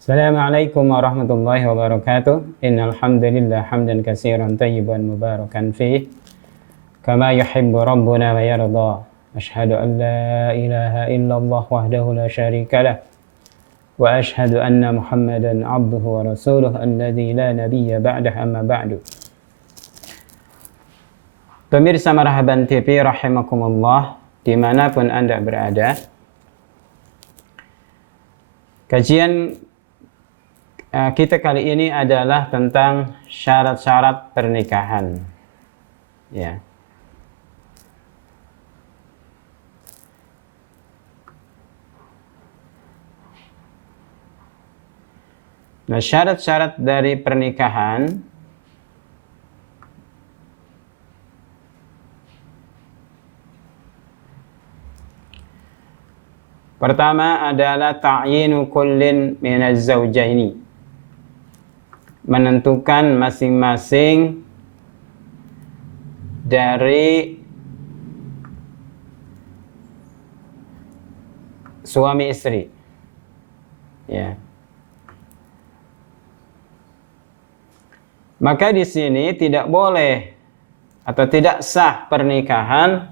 Assalamualaikum warahmatullahi wabarakatuh. Innal hamdalillah hamdan katsiran tayyiban mubarakan fih kama yuhibbu rabbuna wa yarda. Asyhadu an la ilaha illallah wahdahu la syarika lah wa asyhadu anna Muhammadan abduhu wa rasuluh alladzi la nabiyya ba'dah amma ba'du. Pemirsa Marhaban TV rahimakumullah dimanapun Anda berada. Kajian kita kali ini adalah tentang syarat-syarat pernikahan. Ya. Nah, syarat-syarat dari pernikahan pertama adalah ta'yinu kullin minaz zawjaini, menentukan masing-masing dari suami istri. Ya. Maka di sini tidak boleh atau tidak sah pernikahan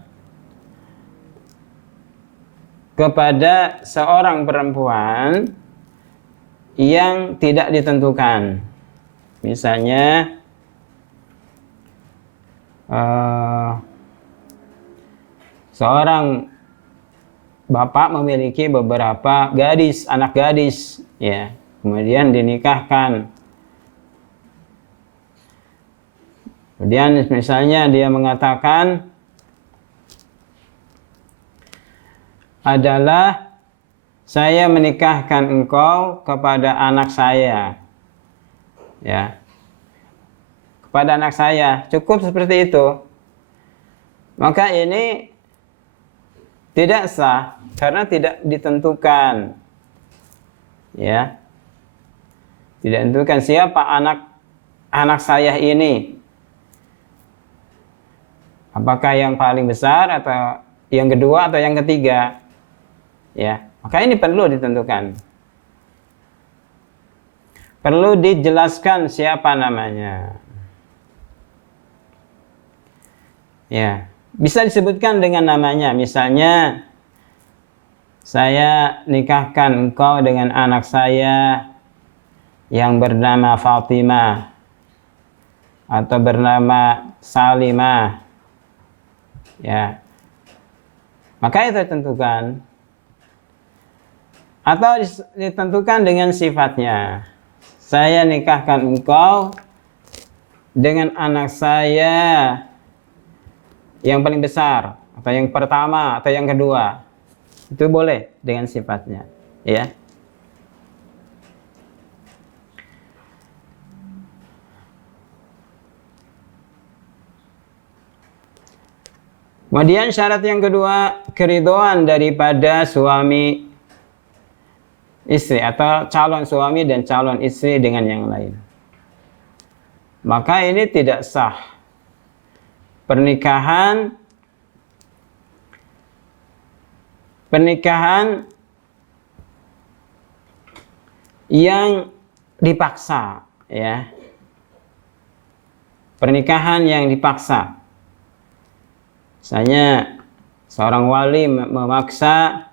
kepada seorang perempuan yang tidak ditentukan. Misalnya seorang bapak memiliki beberapa anak gadis, ya, kemudian dinikahkan. Kemudian misalnya dia mengatakan adalah saya menikahkan engkau kepada anak saya. Ya, kepada anak saya, cukup seperti itu. Maka ini tidak sah karena tidak ditentukan. Ya, tidak ditentukan siapa anak saya ini. Apakah yang paling besar atau yang kedua atau yang ketiga? Ya, maka ini perlu ditentukan. Perlu dijelaskan siapa namanya. Ya, bisa disebutkan dengan namanya. Misalnya, saya nikahkan engkau dengan anak saya yang bernama Fatimah atau bernama Salimah. Ya, maka itu ditentukan. Atau ditentukan dengan sifatnya. Saya nikahkan engkau dengan anak saya yang paling besar, atau yang pertama, atau yang kedua. Itu boleh dengan sifatnya, ya. Kemudian syarat yang kedua, keridhaan daripada suami istri atau calon suami dan calon istri dengan yang lain. Maka ini tidak sah. Pernikahan yang dipaksa, ya. Pernikahan yang dipaksa. Misalnya seorang wali memaksa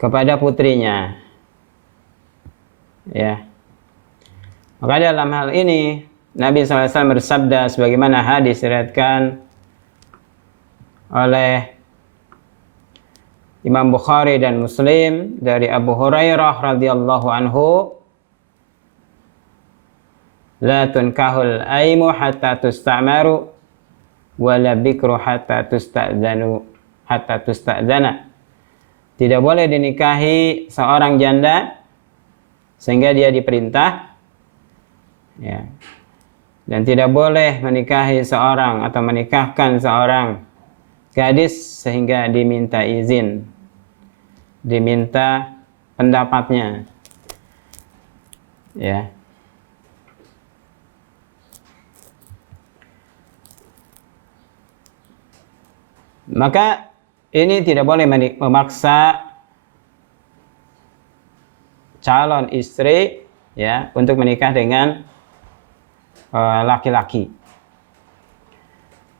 kepada putrinya, ya. Maka dalam hal ini Nabi SAW bersabda sebagaimana hadis diriwayatkan oleh Imam Bukhari dan Muslim dari Abu Hurairah radhiyallahu anhu, la tunkahul aimu hatta tusta'maru wa la bikru hatta tusta'dzana. Tidak boleh dinikahi seorang janda sehingga dia diperintah, ya. Dan tidak boleh menikahi seorang atau menikahkan seorang gadis sehingga diminta izin, diminta pendapatnya, ya. Maka ini tidak boleh memaksa calon istri ya untuk menikah dengan laki-laki.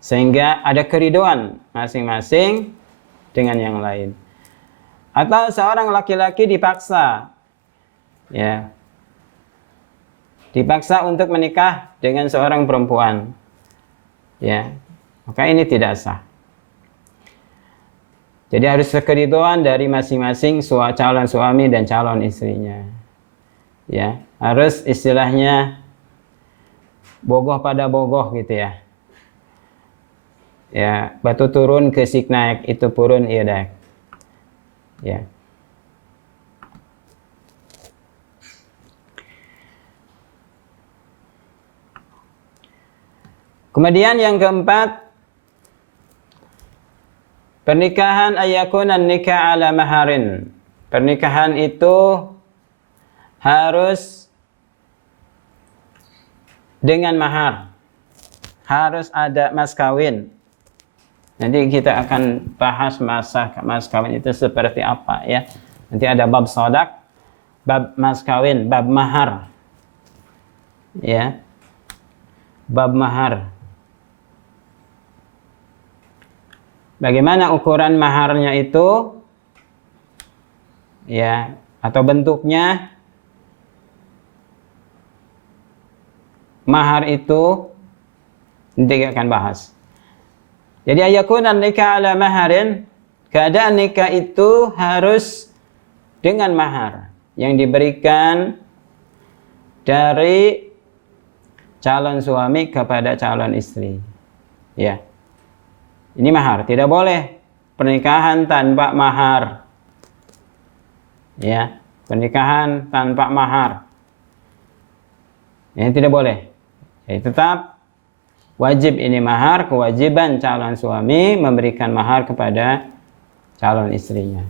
Sehingga ada keriduan masing-masing dengan yang lain. Atau seorang laki-laki dipaksa ya. Dipaksa untuk menikah dengan seorang perempuan. Ya. Maka ini tidak sah. Jadi harus keriduan dari masing-masing calon suami dan calon istrinya. Ya, harus istilahnya bogoh pada bogoh gitu ya. Ya, batu turun ke sik naik, itu purun iya daek. Ya. Kemudian yang keempat, pernikahan ayakunan nikah ala maharin. Pernikahan itu harus dengan mahar. Harus ada mas kawin. Nanti kita akan bahas mas kawin itu seperti apa ya. Nanti ada bab sodak, bab mas kawin, bab mahar. Ya. Bab mahar. Bagaimana ukuran maharnya itu? Ya, atau bentuknya? Mahar itu nanti kita akan bahas. Jadi ayakunan nikah ala maharin, keadaan nikah itu harus dengan mahar yang diberikan dari calon suami kepada calon istri. Ya. Ini mahar, tidak boleh pernikahan tanpa mahar. Ya, pernikahan tanpa mahar. Ini tidak boleh. Jadi tetap wajib ini mahar, kewajiban calon suami memberikan mahar kepada calon istrinya.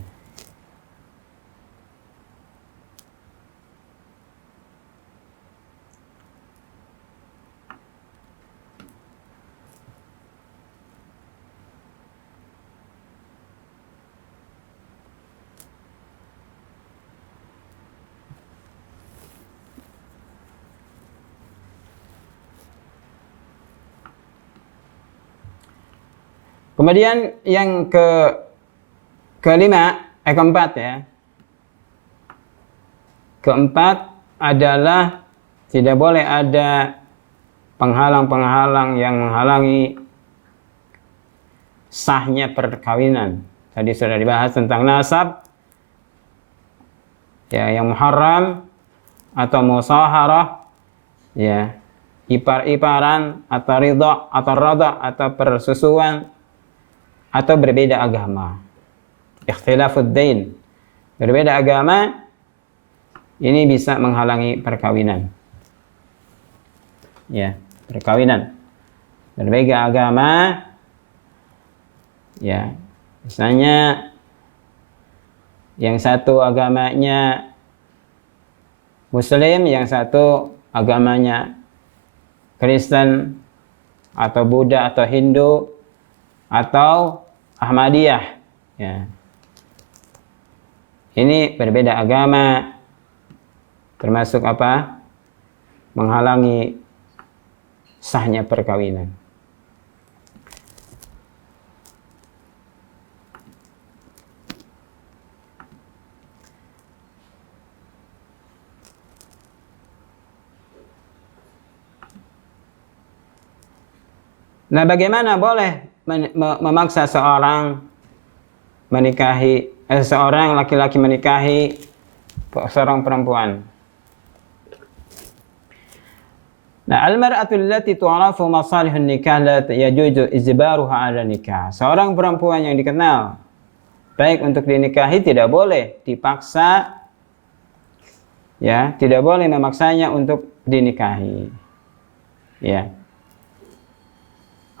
Kemudian yang keempat ya. Keempat adalah tidak boleh ada penghalang-penghalang yang menghalangi sahnya perkawinan. Tadi sudah dibahas tentang nasab ya, yang muharram atau musaharah ya, ipar-iparan atau ridha atau rada atau persusuan atau berbeda agama. Ikhtilafud dain. Berbeda agama ini bisa menghalangi perkawinan. Ya, perkawinan. Berbeda agama ya. Misalnya yang satu agamanya Muslim, yang satu agamanya Kristen atau Buddha atau Hindu atau Ahmadiyah ya. Ini berbeda agama, termasuk apa? Menghalangi sahnya perkawinan. Nah, bagaimana boleh memaksa seorang menikahi seorang laki-laki menikahi seorang perempuan? Nah, al-mar'atu allati tu'rafu masalihun nikah la yajuzu ijbaruha 'ala nikah. Seorang perempuan yang dikenal baik untuk dinikahi tidak boleh dipaksa ya, tidak boleh memaksanya untuk dinikahi. Ya.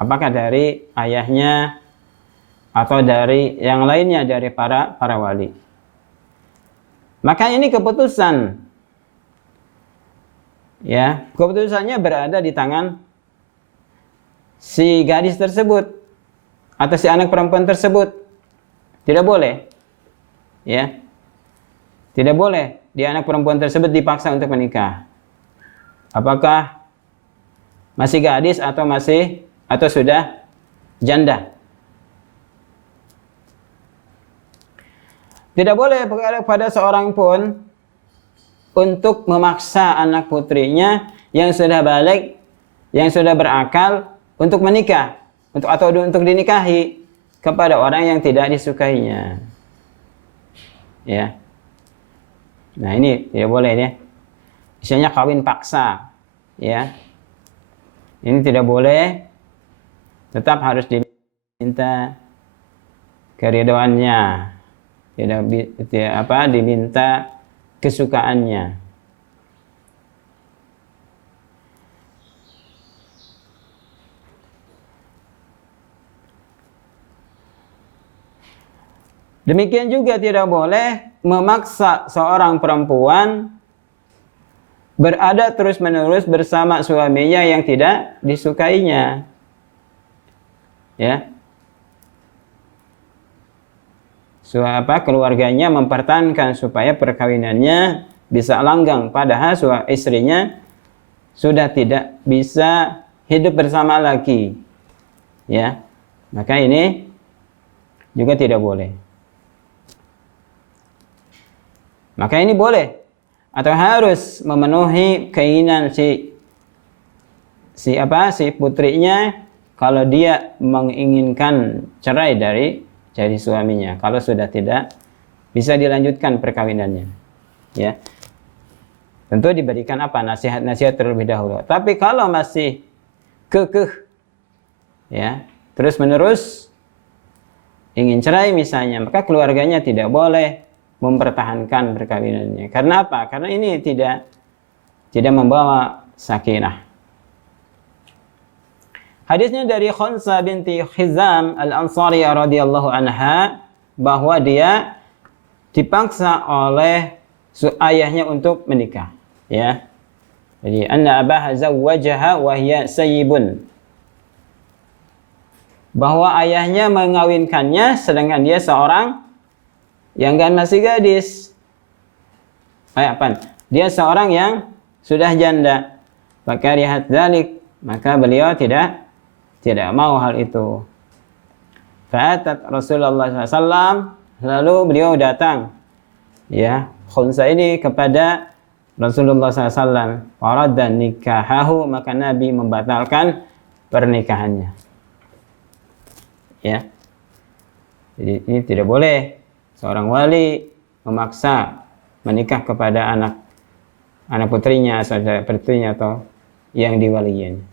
Apakah dari ayahnya atau dari yang lainnya dari para wali. Maka ini keputusan. Ya, keputusannya berada di tangan si gadis tersebut atau si anak perempuan tersebut. Tidak boleh. Ya. Tidak boleh dia anak perempuan tersebut dipaksa untuk menikah. Apakah masih gadis atau sudah janda? Tidak boleh pada seorang pun untuk memaksa anak putrinya yang sudah balik, yang sudah berakal untuk menikah, atau untuk dinikahi kepada orang yang tidak disukainya. Ya. Nah, ini tidak boleh ya. Misalnya kawin paksa, ya. Ini tidak boleh. Tetap harus diminta keridhoannya. Diminta kesukaannya. Demikian juga tidak boleh memaksa seorang perempuan berada terus-menerus bersama suaminya yang tidak disukainya. Ya. Keluarganya mempertahankan supaya perkawinannya bisa langgeng, padahal istrinya sudah tidak bisa hidup bersama lagi. Ya. Maka ini juga tidak boleh. Maka ini boleh atau harus memenuhi keinginan si putrinya kalau dia menginginkan cerai dari suaminya, kalau sudah tidak bisa dilanjutkan perkawinannya. Ya. Tentu diberikan nasihat terlebih dahulu. Tapi kalau masih kekeh, ya, terus-menerus ingin cerai misalnya, maka keluarganya tidak boleh mempertahankan perkawinannya. Karena apa? Karena ini tidak membawa sakinah. Hadisnya dari Khunsa binti Khizam al-Ansariyah radhiyallahu anha bahwa dia dipaksa oleh ayahnya untuk menikah, ya. Jadi anna abaha zawwajaha wa hiya sayyibun. Bahwa ayahnya mengawinkannya sedangkan dia seorang yang masih gadis. Dia seorang yang sudah janda. Fakarihat dzalik, maka beliau tidak mau hal itu. Fa'atat Rasulullah SAW, lalu beliau datang, ya, Khunsa ini kepada Rasulullah SAW. Faradda nikahahu, maka Nabi membatalkan pernikahannya. Ya. Jadi ini tidak boleh seorang wali memaksa menikah kepada anak putrinya, saudara putrinya atau yang diwaliin.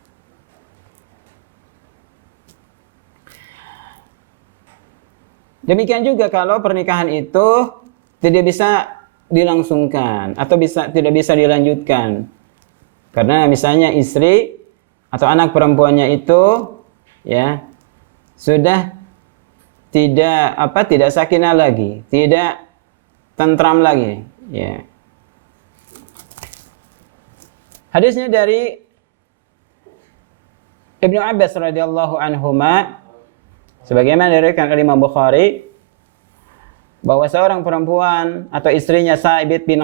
Demikian juga kalau pernikahan itu tidak bisa dilangsungkan atau tidak bisa dilanjutkan. Karena misalnya istri atau anak perempuannya itu, ya, sudah tidak sakinah lagi, tidak tentram lagi, ya. Hadisnya dari Ibnu Abbas radhiyallahu anhuma, sebagaimana diriwayatkan oleh Imam Bukhari, bahwa seorang perempuan atau istrinya Sabit bin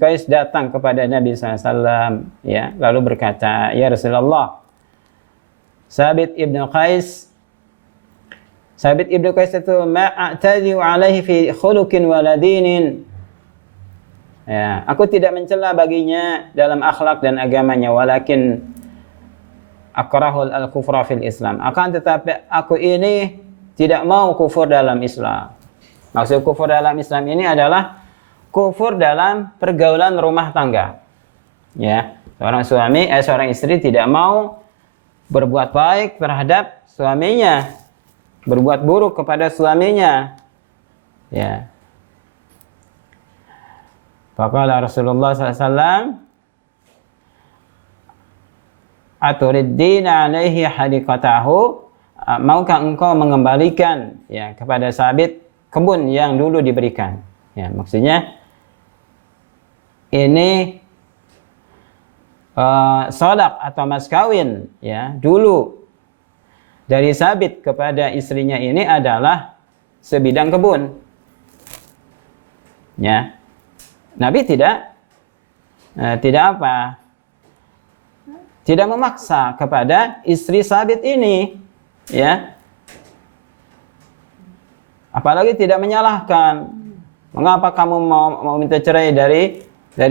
Qais datang kepada Nabi SAW, ya, lalu berkata, ya Rasulullah, Sabit ibnu Qais itu ma'atadhi'u alaihi fi khuluqin waladinin. Ya, aku tidak mencela baginya dalam akhlak dan agamanya, walakin akrahul al-kufra fil Islam. Akan tetapi aku ini tidak mau kufur dalam Islam. Maksud kufur dalam Islam ini adalah kufur dalam pergaulan rumah tangga. Ya, seorang istri tidak mau berbuat baik terhadap suaminya, berbuat buruk kepada suaminya. Ya. Faqala Rasulullah SAW, aturiddina alaihi hadiqatahu, maukah engkau mengembalikan, ya, kepada Sabit kebun yang dulu diberikan. Ya, maksudnya ini sodak atau mas kawin, ya, dulu dari Sabit kepada istrinya ini adalah sebidang kebun. Ya. Nabi tidak apa? Tidak memaksa kepada istri Sabit ini, ya. Apalagi tidak menyalahkan. Mengapa kamu mau minta cerai dari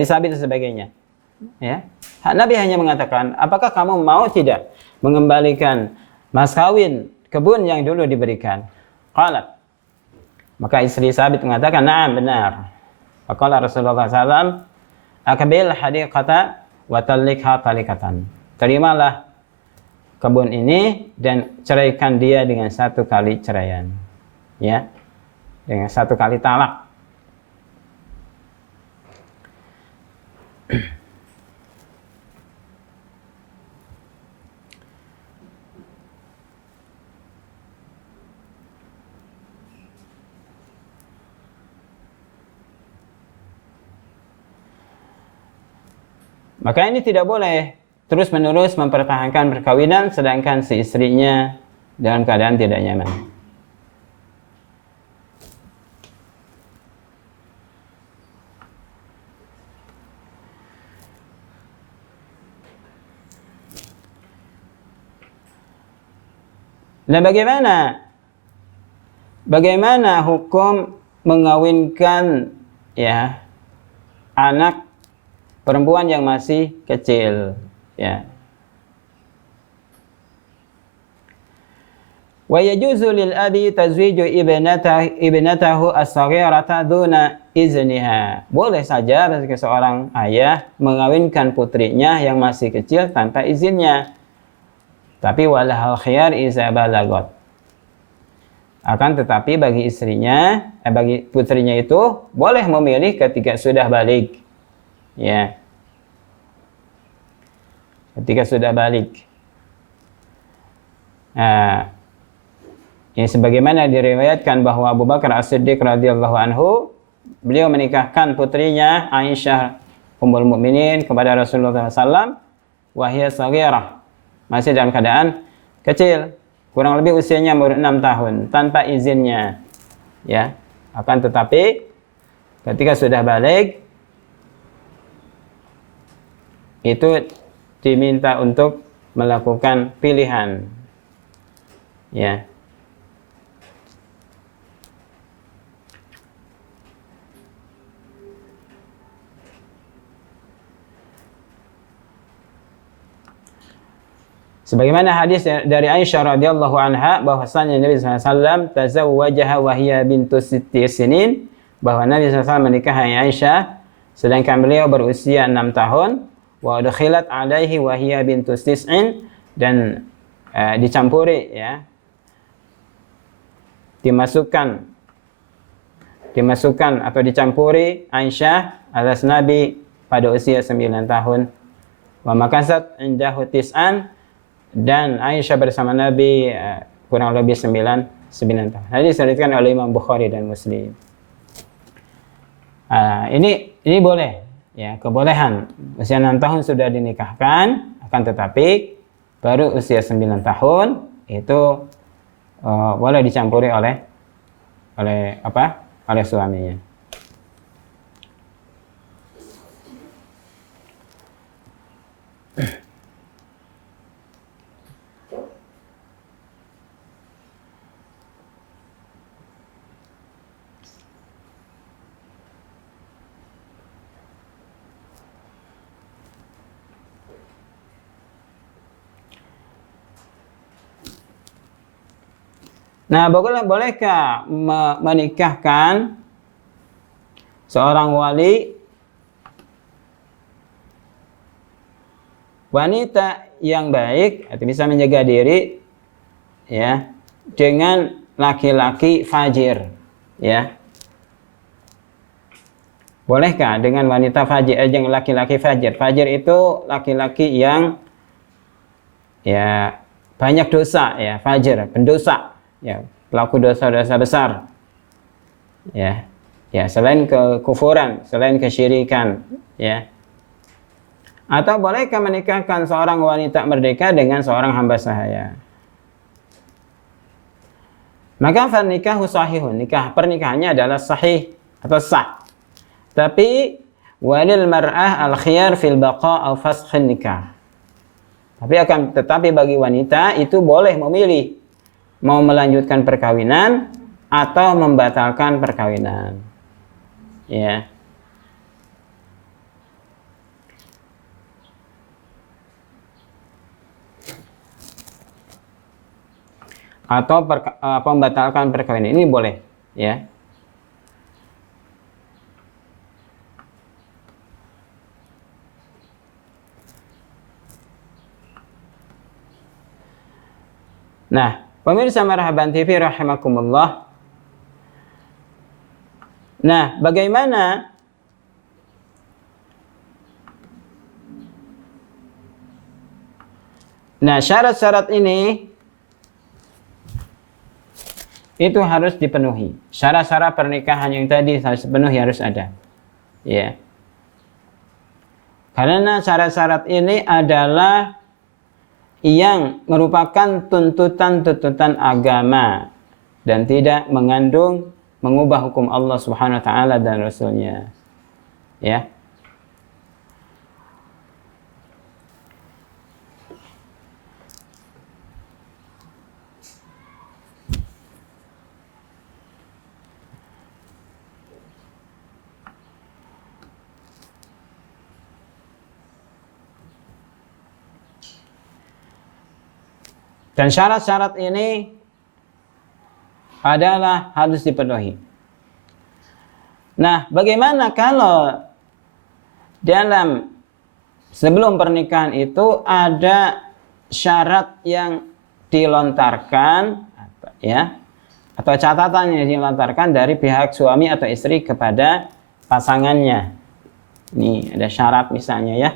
Sabit dan sebagainya? Ya. Nabi hanya mengatakan, apakah kamu mau tidak mengembalikan mas kawin kebun yang dulu diberikan? Qalat. Maka istri Sabit mengatakan, na'am, benar. Faqala Rasulullah SAW, akbil hadiqata wa talliqha talikatan. Terimalah kebun ini dan ceraikan dia dengan 1 kali ceraian. Ya. Dengan 1 kali talak. Maka ini tidak boleh terus-menerus mempertahankan perkawinan sedangkan si istrinya dalam keadaan tidak nyaman. Nah, bagaimana hukum mengawinkan ya anak perempuan yang masih kecil, ya. Wa yajuzu lil abi tazwiju ibnatahu as-saghirata duna izniha. Boleh saja bagi seorang ayah mengawinkan putrinya yang masih kecil tanpa izinnya. Tapi walahal khiyar iza balagot. Akan tetapi bagi istrinya, bagi putrinya itu boleh memilih ketika sudah balik. Ya. Ketika sudah balik. Nah, ini sebagaimana diriwayatkan bahwa Abu Bakar As-Siddiq radhiyallahu anhu beliau menikahkan putrinya Aisyah Ummul Mukminin kepada Rasulullah SAW, wahia saghirah, masih dalam keadaan kecil, kurang lebih usianya umur 6 tahun tanpa izinnya. Ya. Akan tetapi ketika sudah balik itu diminta untuk melakukan pilihan. Ya. Sebagaimana hadis dari Aisyah radhiyallahu anha bahwasanya Nabi SAW tazawwajaha wa hiya bintu sitti sinin, bahwa Nabi SAW menikahi Aisyah sedangkan beliau berusia 6 tahun, wa udkhilat alaihi wa hiya bintu tis'in, dan dicampuri, ya, dimasukkan atau dicampuri Aisyah atas Nabi pada usia 9 tahun. Wa makasat indahu tis'an, dan Aisyah bersama Nabi kurang lebih 9 tahun. Hadis diriwayatkan oleh Imam Bukhari dan Muslim. Ini boleh, ya, kebolehan. Usia 6 tahun sudah dinikahkan, akan tetapi baru usia 9 tahun itu boleh dicampuri oleh suaminya. Nah, bolehkah menikahkan seorang wali wanita yang baik atau bisa menjaga diri, ya, dengan laki-laki fajir, ya? Bolehkah dengan wanita fajir, dengan laki-laki fajir? Fajir itu laki-laki yang, ya, banyak dosa, ya, fajir, pendosa, ya, pelaku dosa-dosa besar, ya, selain kekufuran, selain kesyirikan, ya. Atau bolehkah menikahkan seorang wanita merdeka dengan seorang hamba sahaya? Maka nikahu sahihun, pernikahannya adalah sahih atau sah. Tapi walil mar'ah al khiyar fil baqa' aw faskhun nikah. Tetapi bagi wanita itu boleh memilih mau melanjutkan perkawinan atau membatalkan perkawinan. Ya. Atau membatalkan perkawinan ini boleh, ya. Nah, pemirsa Marhaban TV rahimakumullah. Nah, bagaimana syarat-syarat ini itu harus dipenuhi. Syarat-syarat pernikahan yang tadi harus dipenuhi, harus ada. Ya. Karena syarat-syarat ini adalah yang merupakan tuntutan-tuntutan agama dan tidak mengandung mengubah hukum Allah Subhanahu wa taala dan Rasul-Nya. Ya. Dan syarat-syarat ini adalah harus dipenuhi. Nah, bagaimana kalau dalam sebelum pernikahan itu ada syarat yang dilontarkan, ya, atau catatan yang dilontarkan dari pihak suami atau istri kepada pasangannya. Ini ada syarat misalnya, ya.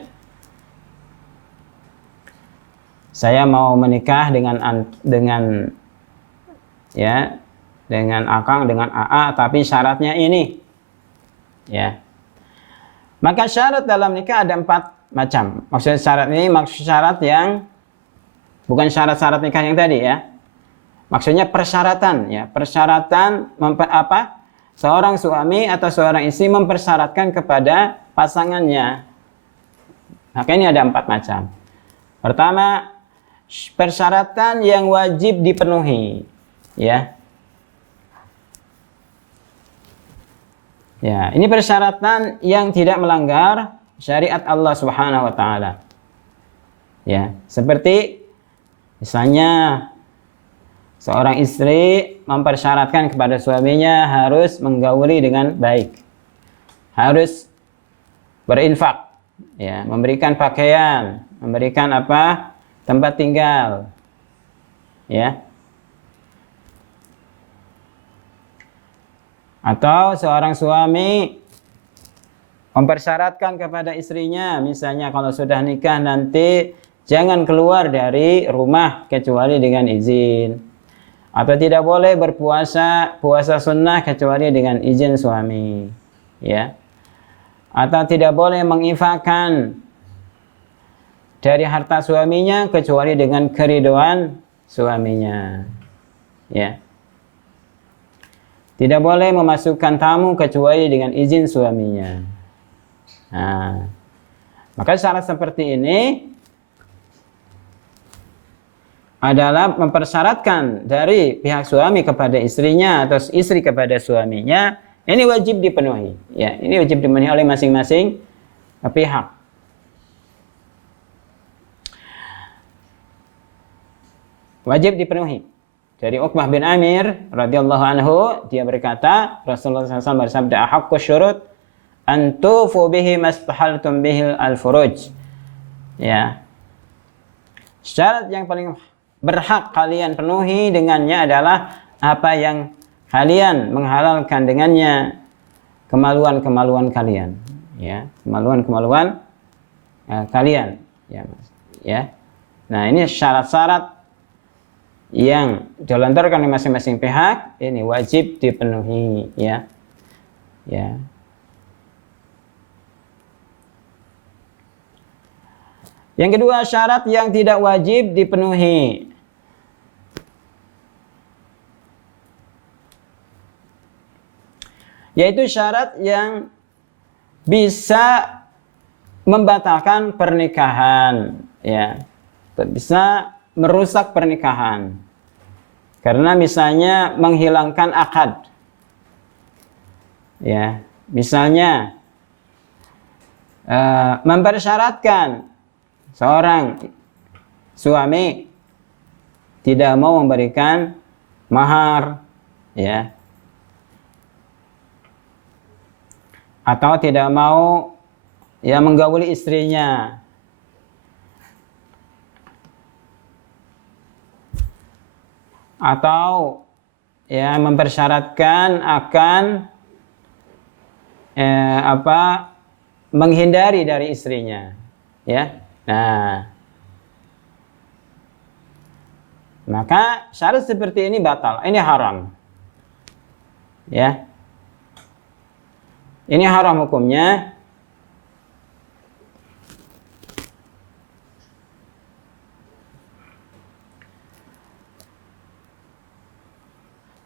Saya mau menikah dengan Akang, dengan AA, tapi syaratnya ini, ya. Maka syarat dalam nikah ada 4 macam. Maksudnya syarat ini syarat yang bukan syarat-syarat nikah yang tadi, ya. Maksudnya persyaratan, ya. Persyaratan seorang suami atau seorang istri mempersyaratkan kepada pasangannya. Maka ini ada 4 macam. Pertama, persyaratan yang wajib dipenuhi, ya. Ya, ini persyaratan yang tidak melanggar syariat Allah Subhanahu wa taala. Ya, seperti misalnya seorang istri mempersyaratkan kepada suaminya harus menggauli dengan baik. Harus berinfak, ya, memberikan pakaian, memberikan tempat tinggal, ya. Atau seorang suami mempersyaratkan kepada istrinya, misalnya kalau sudah nikah nanti jangan keluar dari rumah kecuali dengan izin, atau tidak boleh puasa sunnah kecuali dengan izin suami, ya. Atau tidak boleh menginfakkan dari harta suaminya kecuali dengan keridhaan suaminya, ya. Tidak boleh memasukkan tamu kecuali dengan izin suaminya. Nah, maka syarat seperti ini adalah mempersyaratkan dari pihak suami kepada istrinya atau istri kepada suaminya, ini wajib dipenuhi, ya. Ini wajib dipenuhi oleh masing-masing pihak. Wajib dipenuhi. Dari Uqbah bin Amir radhiyallahu anhu, dia berkata, Rasulullah SAW bersabda, "Ahaqqu syurut an tufu bihi mastahaltum bihi al-furuj." Ya. Syarat yang paling berhak kalian penuhi dengannya adalah apa yang kalian menghalalkan dengannya kemaluan-kemaluan kalian, ya, kemaluan-kemaluan kalian, ya, Mas. Ya. Nah, ini syarat-syarat yang dilontarkan oleh masing-masing pihak, ini wajib dipenuhi, ya. Ya. Yang kedua, syarat yang tidak wajib dipenuhi. Yaitu syarat yang bisa membatalkan pernikahan, ya, bisa merusak pernikahan. Karena misalnya menghilangkan akad, ya, misalnya mempersyaratkan seorang suami tidak mau memberikan mahar, ya, atau tidak mau, ya, menggauli istrinya, atau, ya, mempersyaratkan akan menghindari dari istrinya, ya. Nah, maka syarat seperti ini batal, ini haram, ya, ini haram hukumnya.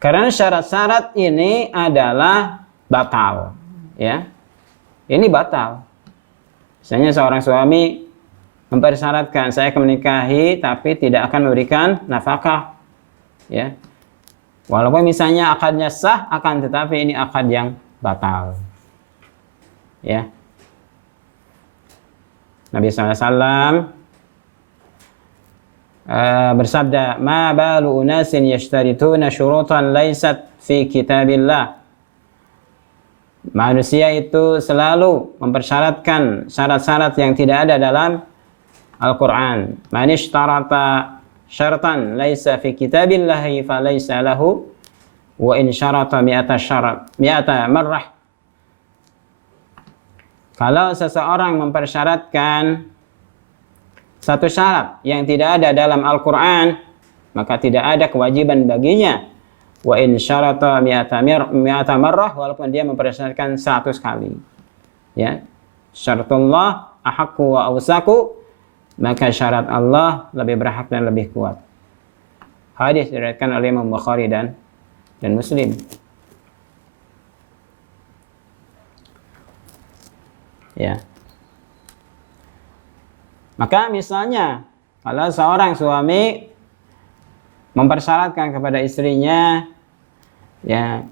Karena syarat-syarat ini adalah batal, ya. Ini batal. Misalnya seorang suami mempersyaratkan, saya akan menikahi tapi tidak akan memberikan nafkah, ya. Walaupun misalnya akadnya sah, akan tetapi ini akad yang batal, ya. Nabi SAW bersabda, ma balu unasin yashtarituna syurutan laysat fi kitabillah. Manusia itu selalu mempersyaratkan syarat-syarat yang tidak ada dalam Al-Quran. Man ishtarata syaratan laysa fi kitabillahi fa laysa lahu wa in syarata mi'ata marrah. Kalau seseorang mempersyaratkan satu syarat yang tidak ada dalam Al-Quran, maka tidak ada kewajiban baginya. Wa in syarata mi'ata marrah, walaupun dia mempersyaratkan 100 kali. Ya. Syaratullah ahaqqu wa awsaku, maka syarat Allah lebih berhak dan lebih kuat. Hadis diriwayatkan oleh Imam Bukhari dan Muslim. Ya. Maka misalnya kalau seorang suami mempersyaratkan kepada istrinya, ya,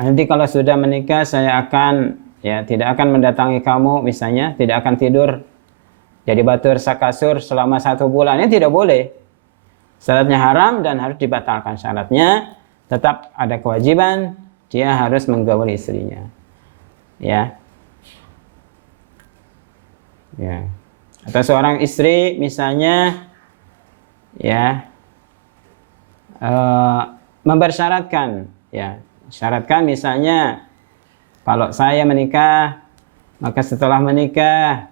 nanti kalau sudah menikah saya akan, ya, tidak akan mendatangi kamu, misalnya tidak akan tidur jadi batur sakasur selama 1 bulan, ini tidak boleh. Syaratnya haram dan harus dibatalkan syaratnya. Tetap ada kewajiban, dia harus menggauli istrinya, ya. Ya. Atau seorang istri misalnya, ya, mempersyaratkan, ya, syaratkan misalnya kalau saya menikah, maka setelah menikah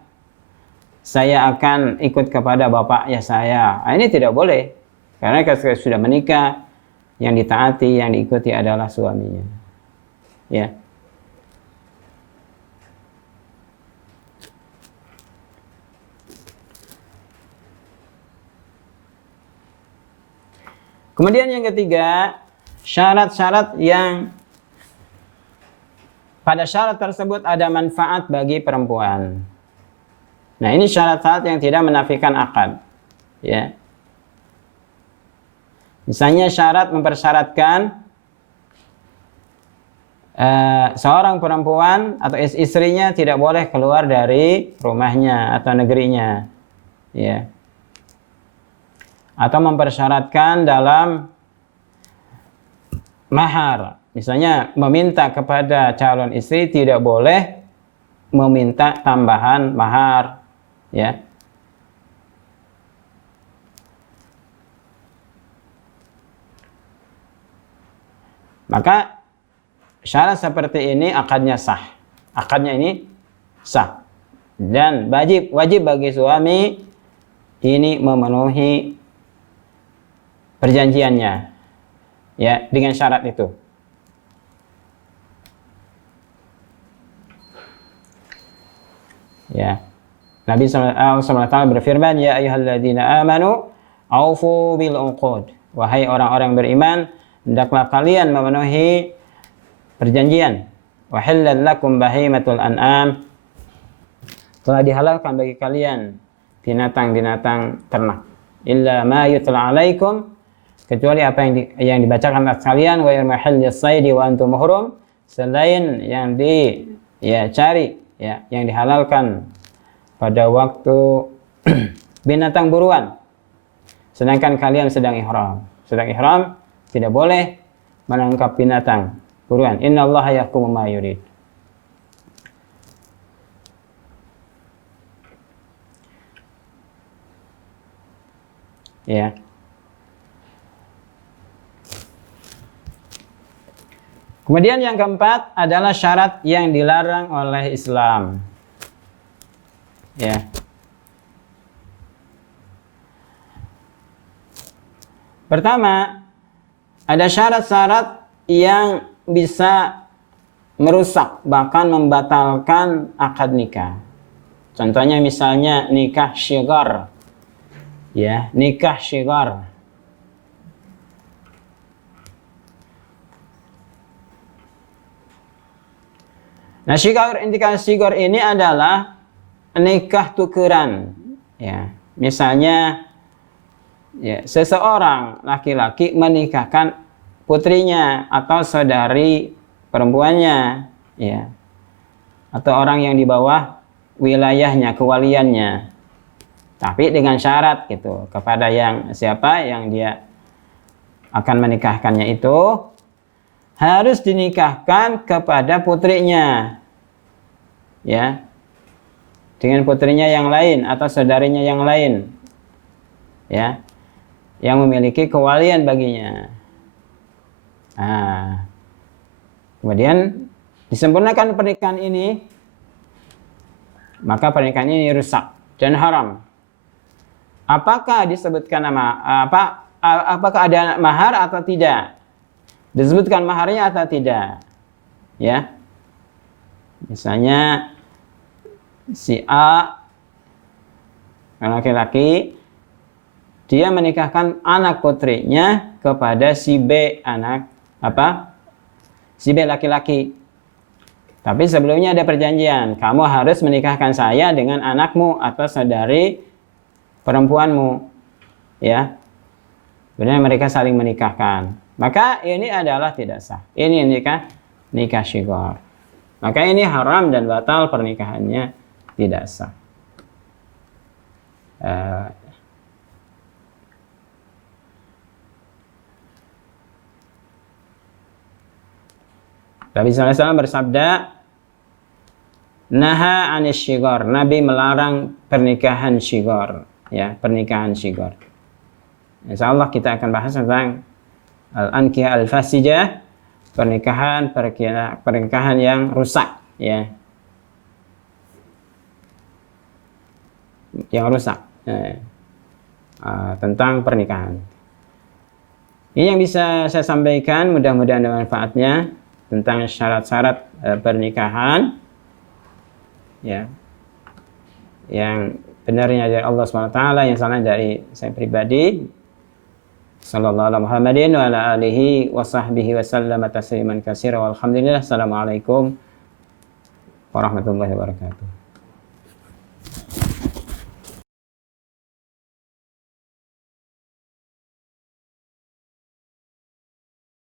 saya akan ikut kepada bapaknya saya. Nah, ini tidak boleh, karena kalau sudah menikah, yang ditaati, yang diikuti adalah suaminya, ya. Kemudian yang ketiga, syarat-syarat yang pada syarat tersebut ada manfaat bagi perempuan. Nah, ini syarat-syarat yang tidak menafikan akad, ya. Misalnya syarat mempersyaratkan seorang perempuan atau istrinya tidak boleh keluar dari rumahnya atau negerinya, ya. Atau mempersyaratkan dalam mahar, misalnya meminta kepada calon istri tidak boleh meminta tambahan mahar, ya. Maka syarat seperti ini akadnya sah, akadnya ini sah, dan wajib bagi suami ini memenuhi perjanjiannya, ya, dengan syarat itu. Ya. Nabi SAW berfirman, ya ayyuhalladzina amanu aufu bil uqud. Wahai orang-orang beriman, hendaklah kalian memenuhi perjanjian. Uhillat lakum bahimatul an'am. Telah dihalalkan bagi kalian binatang-binatang ternak. Illa ma yutla alaikum, kecuali apa yang dibacakan atas kalian, wa yarmahillis saidi wa antum muhrum, selain yang cari yang dihalalkan pada waktu binatang buruan, sedangkan kalian sedang ihram. Sedang ihram tidak boleh menangkap binatang buruan. Innallaha yahkumu ma yurid. Ya. Kemudian yang keempat adalah syarat yang dilarang oleh Islam. Ya. Pertama, ada syarat-syarat yang bisa merusak, bahkan membatalkan akad nikah. Contohnya misalnya nikah syighar. Ya, nikah syighar. Nah, nikah syighar ini adalah nikah tukeran. Ya, misalnya seseorang laki-laki menikahkan putrinya atau saudari perempuannya, ya, atau orang yang di bawah wilayahnya, kewaliannya. Tapi dengan syarat gitu, kepada siapa yang dia akan menikahkannya itu harus dinikahkan kepada putrinya, ya, dengan putrinya yang lain atau saudarinya yang lain, ya, yang memiliki kewalian baginya. Nah, kemudian disempurnakan pernikahan ini, maka pernikahan ini rusak dan haram. Apakah disebutkan apakah ada mahar atau tidak? Disebutkan maharnya atau tidak? Ya. Misalnya si A laki-laki, dia menikahkan anak putrinya kepada si B si B laki-laki. Tapi sebelumnya ada perjanjian, kamu harus menikahkan saya dengan anakmu atau saudari perempuanmu, ya. Benar, mereka saling menikahkan. Maka ini adalah tidak sah. Ini nikah syighar. Maka ini haram dan batal, pernikahannya tidak sah. Nabi SAW bersabda, naha anis syighar. Nabi melarang pernikahan syighar. Ya, pernikahan syighar. Insyaallah kita akan bahas tentang al-ankihah al-fasijah, pernikahan yang rusak, ya. Yang rusak. Tentang pernikahan. Ini yang bisa saya sampaikan, mudah-mudahan ada manfaatnya tentang syarat-syarat pernikahan, ya. Yang benarnya dari Allah SWT, yang salah dari saya pribadi. Sallallahu alaihi Muhammadin wa ala alihi wa sahbihi wa sallam tasliman katsira walhamdulillah. Assalamualaikum warahmatullahi wabarakatuh.